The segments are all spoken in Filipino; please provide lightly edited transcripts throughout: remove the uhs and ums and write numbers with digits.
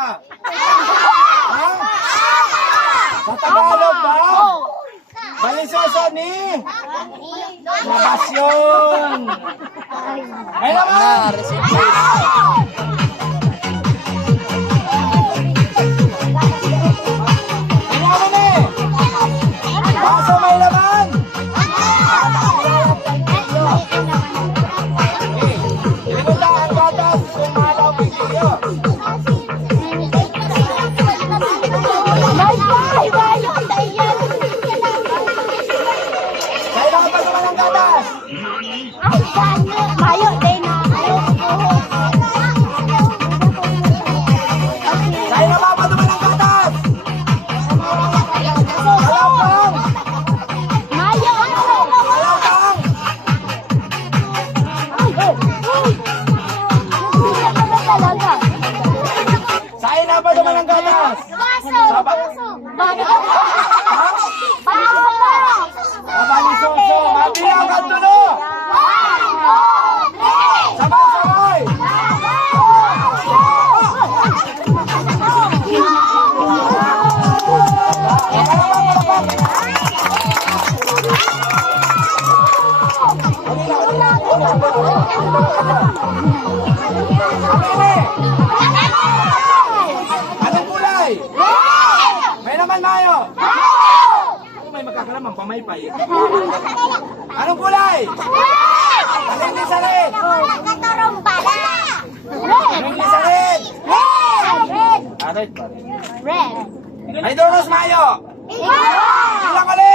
pa? Ha? Sa Tagalog ba? Balisoso ni? Nabasyon. May laman! Baso may laman! Inuta ang gatas kung malaw video. Kaya ka pa naman ang gatas? Mayo din na. Kaya na ba naman ang gatas? Kalapang! Mayo. Kalapang! Sa'yo na ba naman ang gatas? Balisoso, mabilang ang tulo! Sabay-sabay! Anong kulay? May naman mayo! May magkakalamang pamaypay. Anong kulay? Anong lisarit? Anong lisarit? Arit pa rin. Red. May donos mayo! Ilang kali?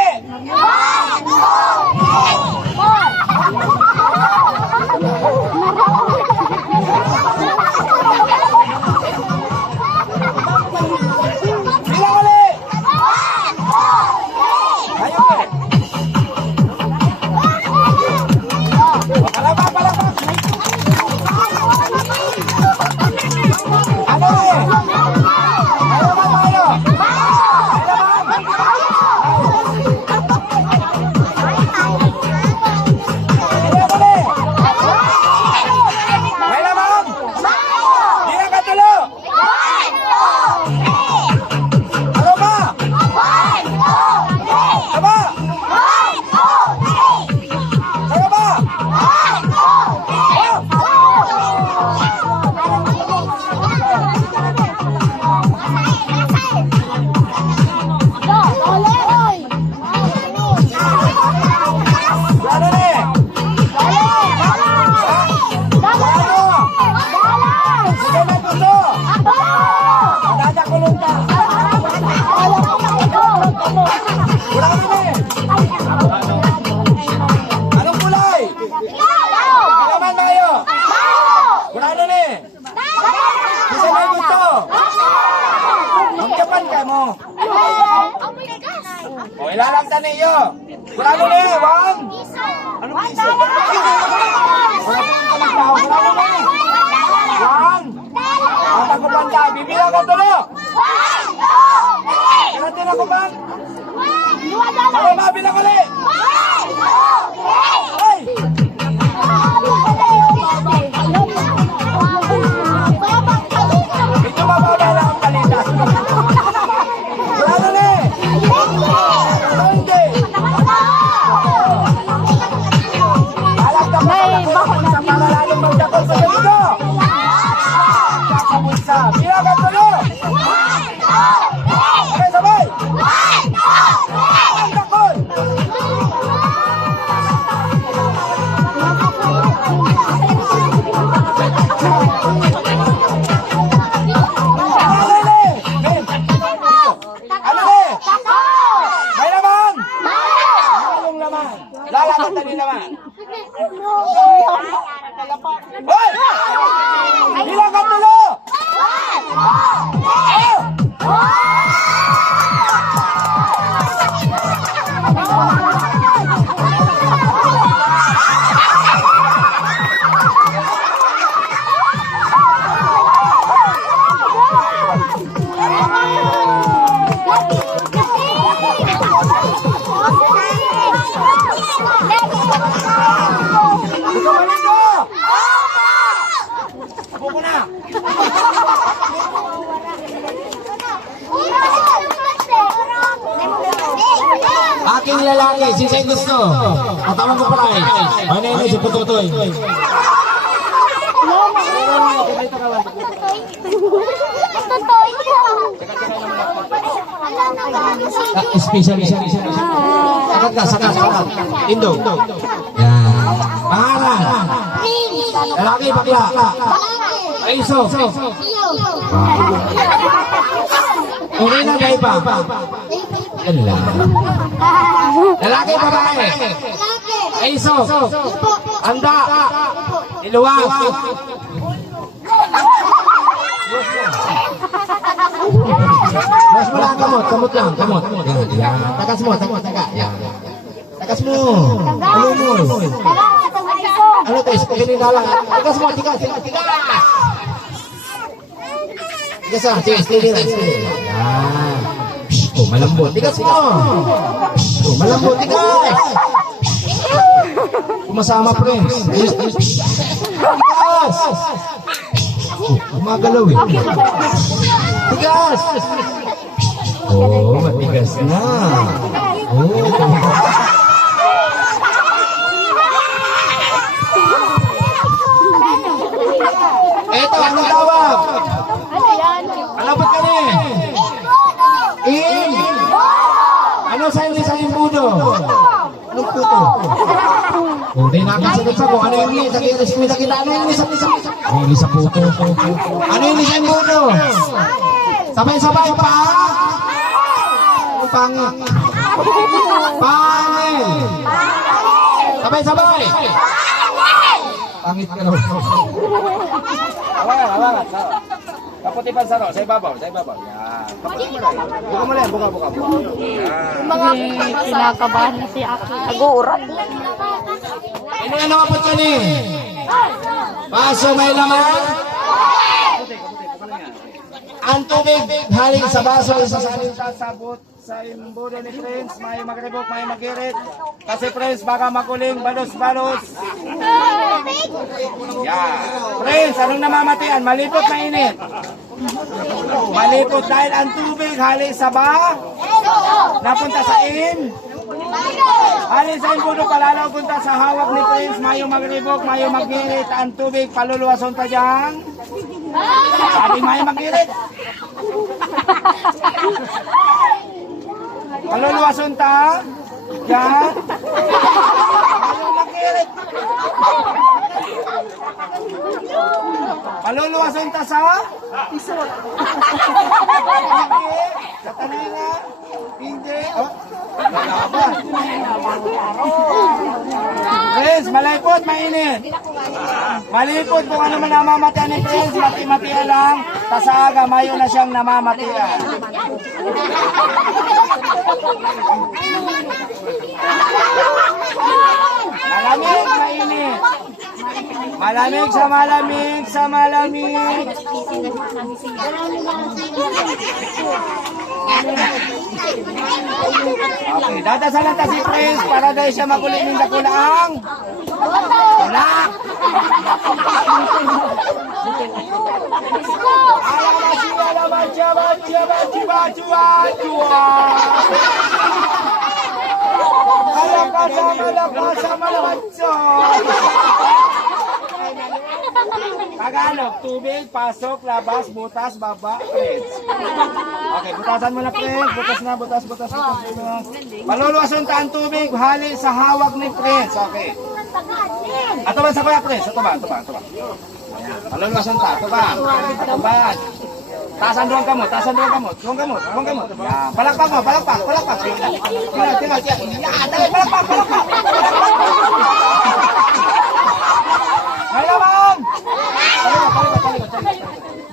Ilang kali? Ayun eh. Palabak, palabak. Ano eh? Ano ba tayo? May laman? Di na katulo? Ano ba? Ano ba? Ano ba? Ano eh? Sige na gusto. Magdadakulong ka. Wala ka na eh. Anong kulay? May laman tayo. Wala na eh. Sige na gusto. Magkapan ka mo. O ilalagtan niyo. Wala na eh. Wang. Anong piso? Wala na eh. Wang. At ako banda. Bibilang ka tulo. Kailan ako bang? Ako ba bilang ulit? Ay! Ito mababa lang ang palitan. Wala na eh. Hindi. Alagda mo sa panalalong magdakol sa ganito. Sa bulsa. Bilang ka tulo. Okay, sabay. Magdakol. Ano eh? May laman? Anong laman? Lalaman na din naman. Hoy! Bilang ka tulo! Gusto mo nito? Ako ko na. lalaki, sino yung gusto? Katawan ko pala eh. Ano yun, si Pututoy. Totoo ito. Special. Sakat. Indo. Yan. Pangalan. Lalaki, bakla. Aiso. Okay na, gay pa. Yan lang. Lalaki, babae. Aiso. Anda. Iluwag. Mas mo lang, kamot lang. Yan. Takas mo. Takas mo. Ano mo? Ano tayo? Pagkainin na lang. Takas mo, tigas. Tigas lang, steady lang. Yan. Oh, malambot. Tigas mo. Oh, malambot, tigas. Kumasama, friends. Tigas. Gumagalaw eh. Tigas! Oh, matigas na. Oh, eto, anong tawag? Ano yan? Alabot ka na eh. Ano sa English ang imbudo? Anong puto? Oh, di nakasagot sa ko. Ano yung English? Sa kita. Ano yung English? Ang English sa puto. Ano yung English ang imbudo? Sabay-sabay pa. Ang pangit. Pangit. Sabay-sabay. Pangit ka daw. Awangan. Kaputi pa sa sa ibabaw. Yan. Buka mo lang. Yan. Kinakabahan na si Aki. Nag-uurat. Ano yung nakapot ka ni? Paso may laman? Ang tubig haling sa baso sa saling Sasabot sa imbudo ni Prince, may magribok, may magirit. Kasi Prince, baka makuling balos-balos. Yan. Prince, anong namamatian? Malipot, mainit. Malipot dahil ang tubig hali sa napunta sa hali sa imbudo palalaw punta sa hawak ni Prince, mayo magribok, mayo magirit. Ang tubig paluluwason ta dyan. Sabi mayo magirit. Paluluwason ta dyan. Mayo magirit. Paluluwason ta sa sa talinga. Hindi. Oh. Malaban. Prince, malipot, mainit. Malipot kung ano man namamatian ni Prince, mati-matian lang. Tasaaga, mayo na siyang namamatian. Malamig, mainit. Malamig sa malamig. Okay, dadasalan ta si Prince para dahil siya makulit ng dakulaang. Tulak! Tagalog, tubig, pasok, labas, butas, baba, Prince. Okay, butasan mo na, Prince. Butas. Maluluwason ta ang tubig, hali sa hawak ni Prince. Okay. Ato ba sa kuya, Prince? Ato ba? Maluluwason ta, ato ba? Taasan doon kamot. Yan. Palakpak mo. Tinggal. Yan, dali, palakpak. Ay naman!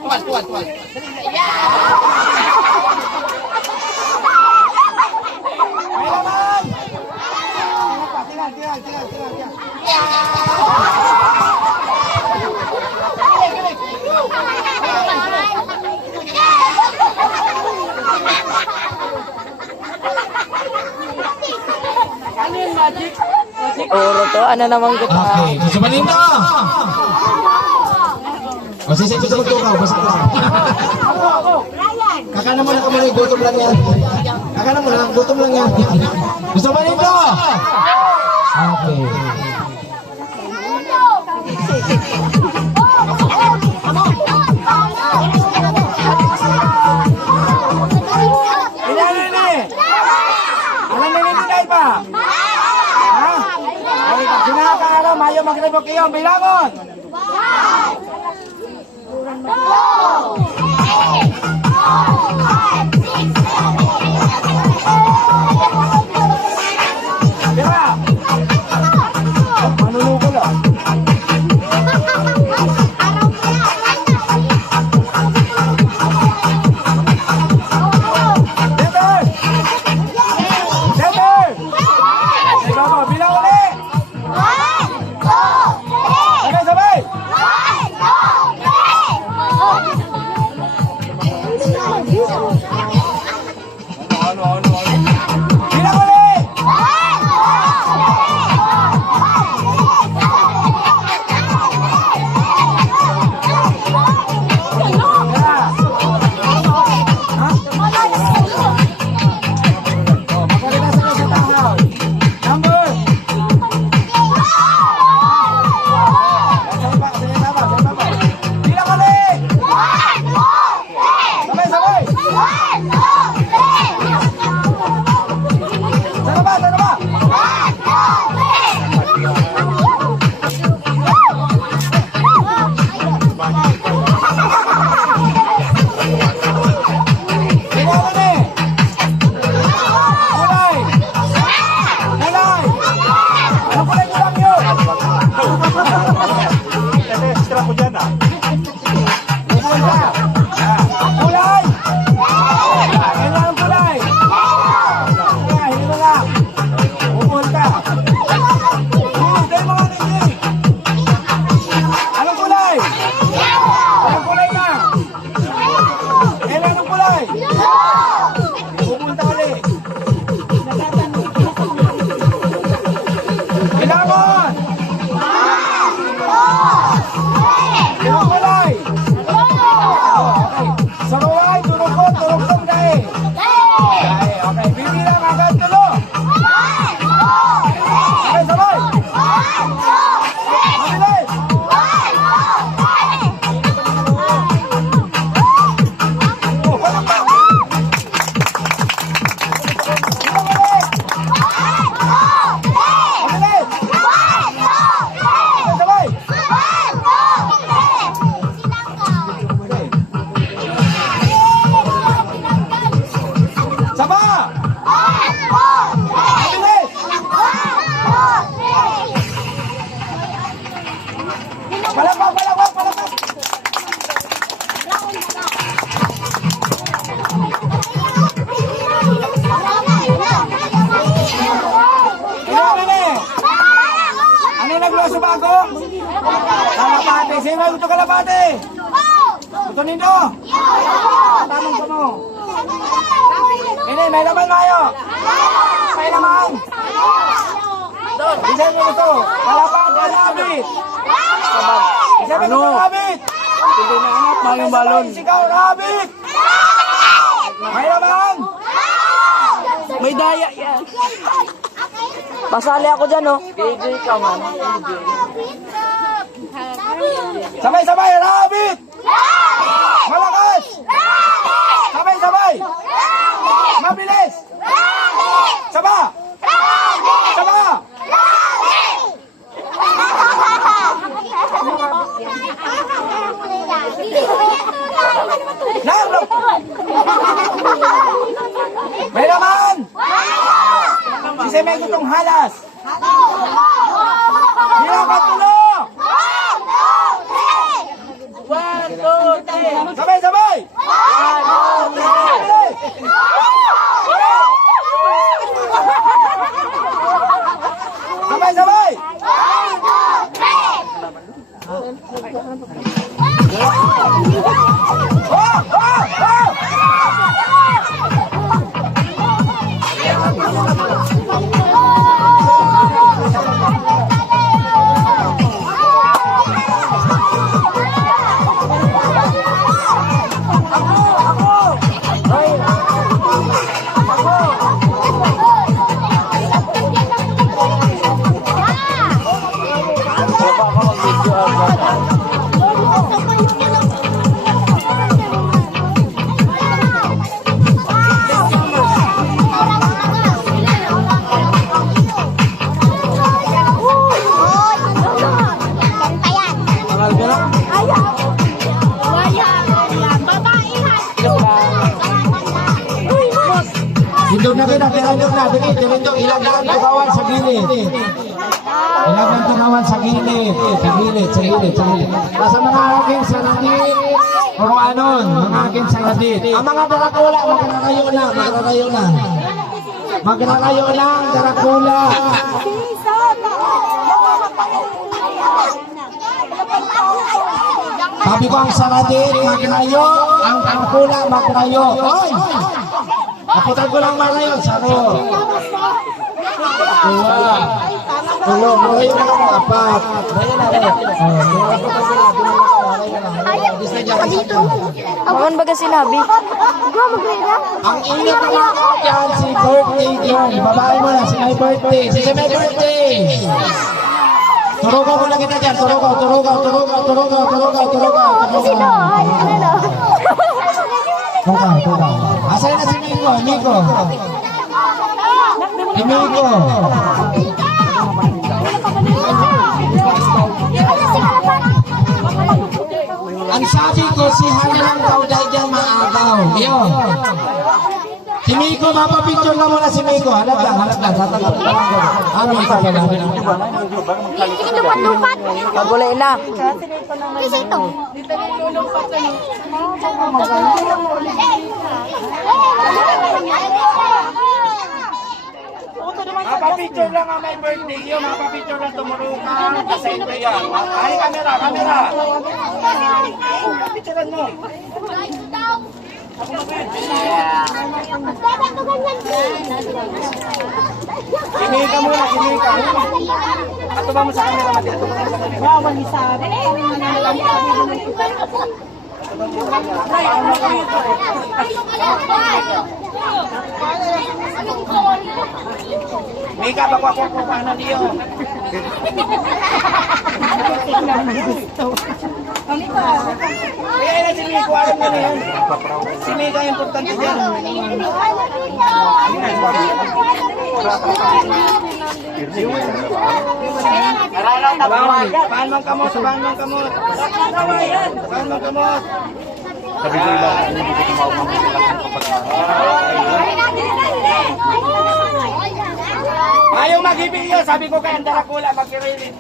Tuwas. Ay naman! Tinggal. Ano yung magic? Oro to, ano namang kita? Okay, susumanin ka! O, sisipin sa magtukaw, basta ka. Kakana mo na kami, gutom lang yan. Akala mo lang, gutom lang yan. Gusto ba nito? Okay. Ilan na eh? Alam na nililay pa? Ha? Ay, sinakaaraw, mayo magribok kayo. Bilangon! Diba? Manulugo lang. Center! Center! Ikaw mo, bilang ulit! Sabay, sabay! Ano? Bilang ulit! Kalapate, sino gusto kalapate? Gusto nito? Tamang ko mo. Ini, may laman mayo. May laman. Isa nyo gusto. Kalapate, rabit. Isa nyo gusto rabit. Hindi na anak, mayong balon. Sigaw, rabit. May laman. May daya yan. Pasali ako dyan, oh. KJ ka man. Sabay-sabay, rabit! Malakas! Sabay-sabay! Mabilis! Saba! Saba! Narap! May laman! Si may gutong halas! Bilang katulo! 1, 2, 3. Sabay-sabay! Sabay-sabay! na, tirandok na. Dili, tirandok. Ilag lang tukawan sa gilid. Ilag lang tukawan sa gilid. Sa gilid, sa gilid, sa gilid. Basta mga aking saladit. Kung anon, mga aking saladit. Ang mga darakula, magrarayo na, magrarayo na. Magrarayo lang, darakula. Sabi ko ang saladit, magrayo. Ang darakula, magrayo. Oy! Kapitan ko lang malayo, saro. Dua. Tulo, malayo na lang apat. Malayo na rin. Awan baga sinabi. Ang ingat na mga dyan, si birthday dyan. Babae mo na, si may birthday. Si may birthday. Turugaw mo na kita dyan. Turugaw, turugaw, turugaw, turugaw, turugaw, turugaw. Turugaw, turugaw. Asan na si Miko? Miko. Si Miko. Ang sabi ko, si Hana lang daw dahil dyan maagaw. Yun. Si Miko, mapapicture ka muna si Miko. Halap lang, halap lang. Tatanggap ka lang. Amin ka pala. Sige, lupat-lupat. Pagulay na. Kasi ito. Mapapicture lang ang may birthday yun. Mapapicture lang tumurukan. Kasi ito yan. Ay, camera, camera. Picturean mo. Kinihi ka muna, kinihi ka. Ato ba mo sa camera, Mati? Ato ba mo sa camera? Bawal isabi. Mika, bawa ko paano niyo? Kaya na si Miko, alam mo na yan. Si Mika ang importante dyan. Bahan mong kamot, bahan mong kamot. Bahan mong kamot. Sabi ko ilang, hindi ko tumawag ng ayaw mag-ibig yun. Sabi ko kaya ang darakula mag-irilin.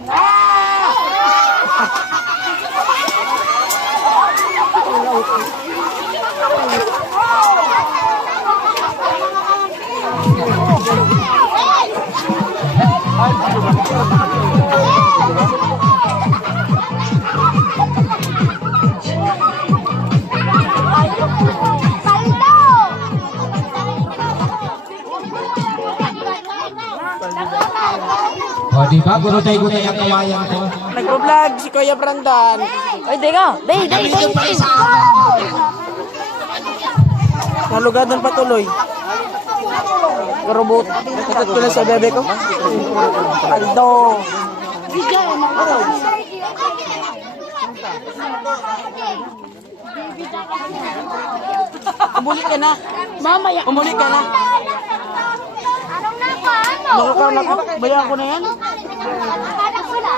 O, di ba? Gurutay-gutay ang kawayan ko. Nagro-vlog si Kuya Brandan. Ay, dega. Day. Nalugadan patuloy. Karobot. Katat ko lang sa bebe ko. Aldo. Umulit ka na. Mamaya. Umulit ka na. Anong nakaan mo? Nakakaon ako. Bayan ko na yan. Anak ko na.